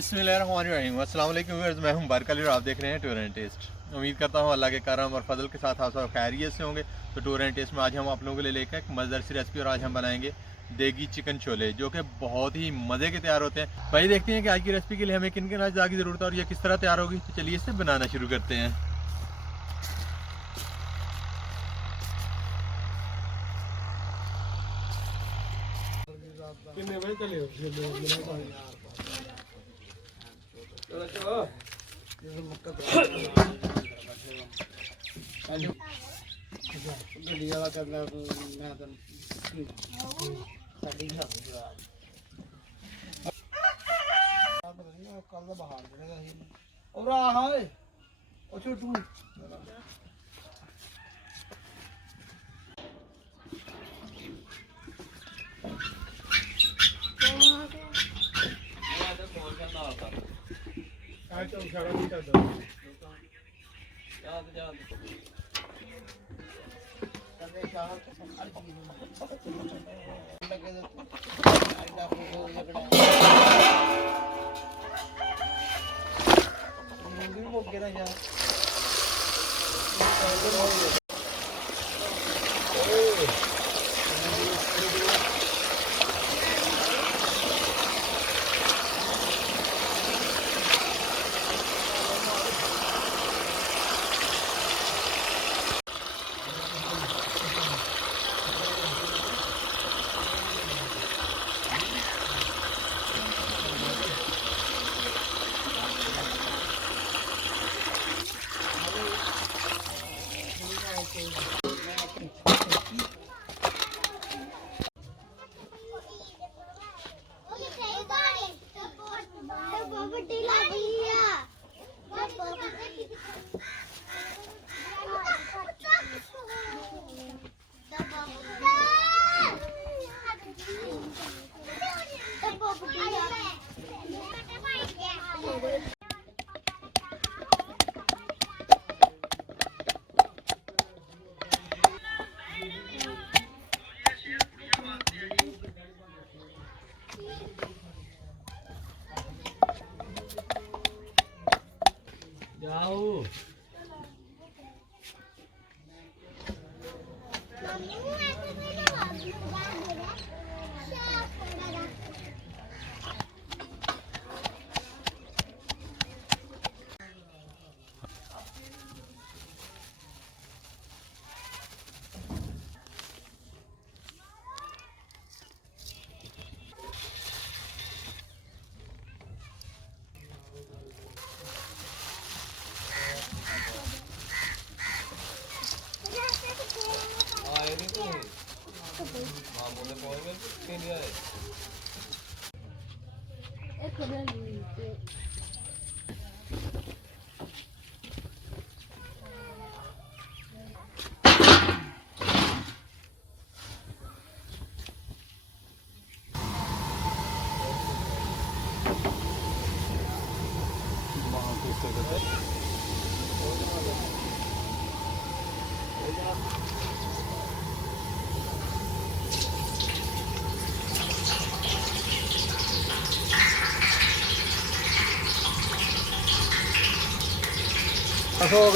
बिस्मिल्लाहिर्रहमानिर्रहीम। अस्सलाम वालेकुम व्यूअर्स, मैं हूं मुबारक और आप देख रहे हैं टूर एंड टेस्ट। उम्मीद करता हूं अल्लाह के करम और फजल के साथ आप सब खैरियत से होंगे। तो टूर एंड टेस्ट में आज हम आप लोगों के लिए लेकर एक मज़ेदार सी रेसिपी और आज हम बनाएंगे देगी चिकन छोले, जो कि बहुत ही मज़े के तैयार होते हैं। भाई देखते हैं कि आज की रेसिपी के लिए हमें किन किन अज्जा की ज़रूरत है और ये किस तरह तैयार होगी। तो चलिए इसे बनाना शुरू करते हैं।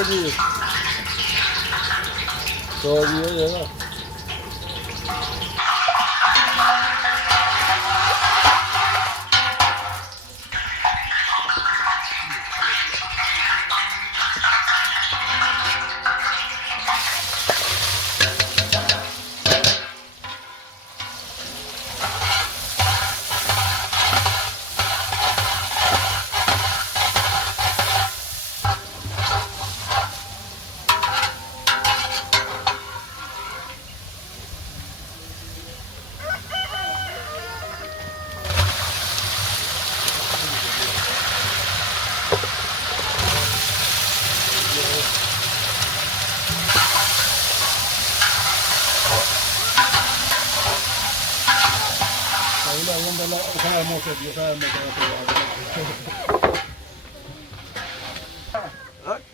जी 100 जी हो जाएगा।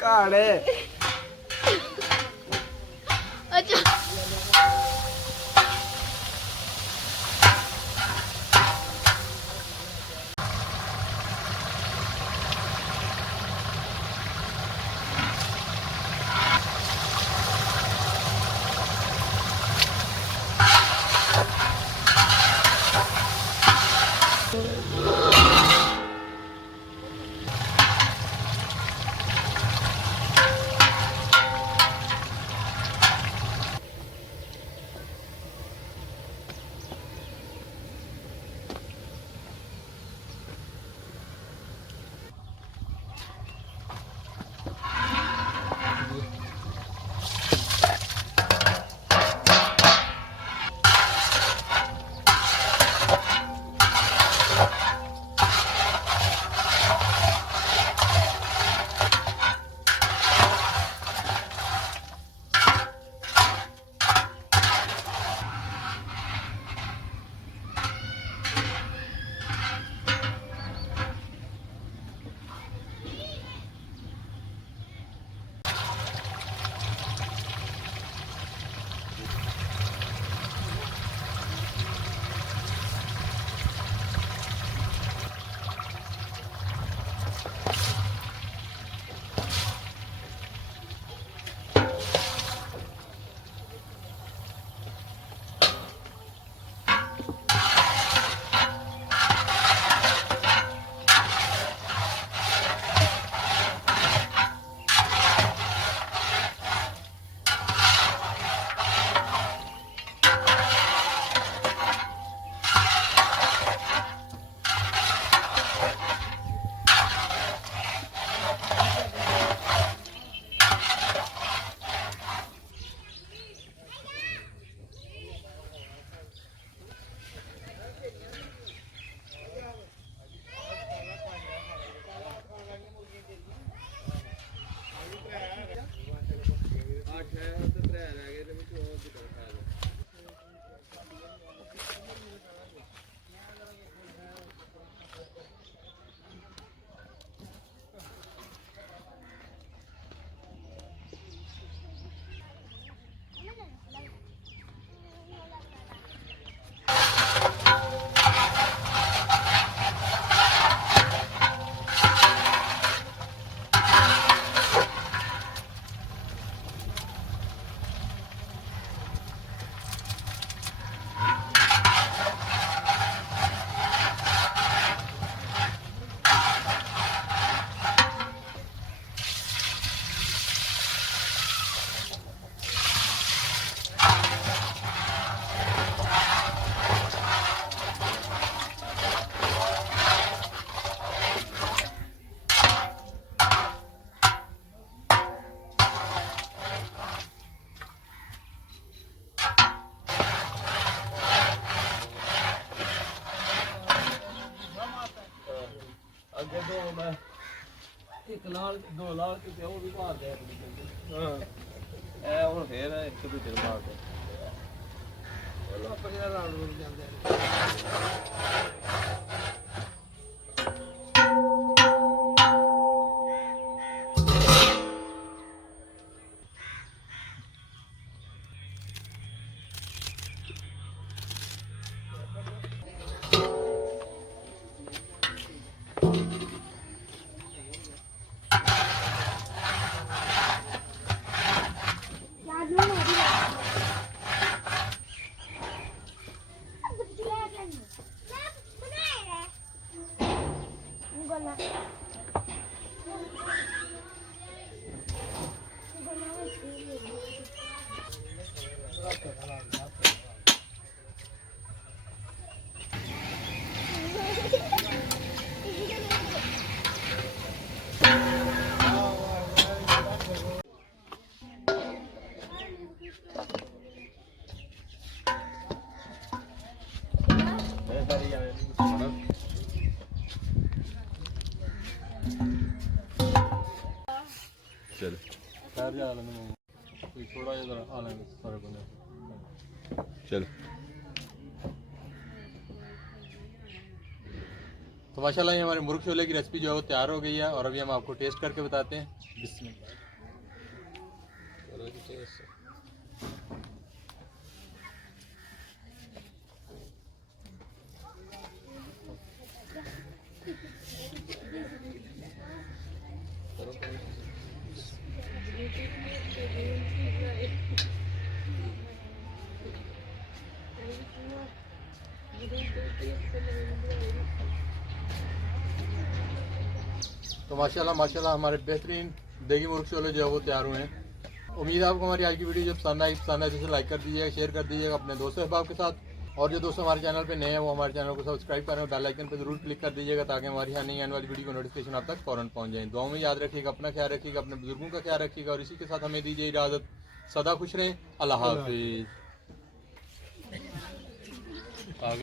काड़े ਅੱਗੇ ਦੋ ਮੈਂ ਇੱਕ ਲਾਲ ਦੋ ਲਾਲ ਤੇ ਉਹ ਵੀ ਮਾਰ ਦੇ ਹਾਂ ਇਹ ਹੁਣ ਫੇਰ ਇੱਕ ਦੂਜੇ ਨੂੰ ਮਾਰ ਦੇ ਉਹ ਆਪਣੇ ਨਾਲ ਰੋਲ ਜਾਂਦੇ चल खैर जा कोई थोड़ा इधर आ लेंगे सारे बंदे चल। तो माशाल्लाह ये हमारे मुर्ग छोले की रेसिपी जो है वो तैयार हो गई है और अभी हम आपको टेस्ट करके बताते हैं। बिस्मिल्लाह। तो माशाल्लाह हमारे बेहतरीन देगी मुर्ग छोले जो है वो तैयार हुए हैं। उम्मीद है आपको हमारी आज की वीडियो जो पसंद आई तो लाइक कर दीजिएगा, शेयर कर दीजिएगा अपने दोस्तों अहबाब के साथ। और जो दोस्तों हमारे चैनल पे नए हैं वो हमारे चैनल को सब्सक्राइब करें और बेल आइकन पर जरूर क्लिक कर दीजिएगा ताकि हमारी आने वाली वीडियो को नोटिफिकेशन आप तक फौरन पहुंच जाए। दुआओं में याद रखिएगा, अपना ख्याल रखिएगा, अपने बुजुर्गों का ख्याल रखिएगा और इसी के साथ हमें दीजिए इजाज़त। सदा खुश रहें। अल्लाह हाफिज़।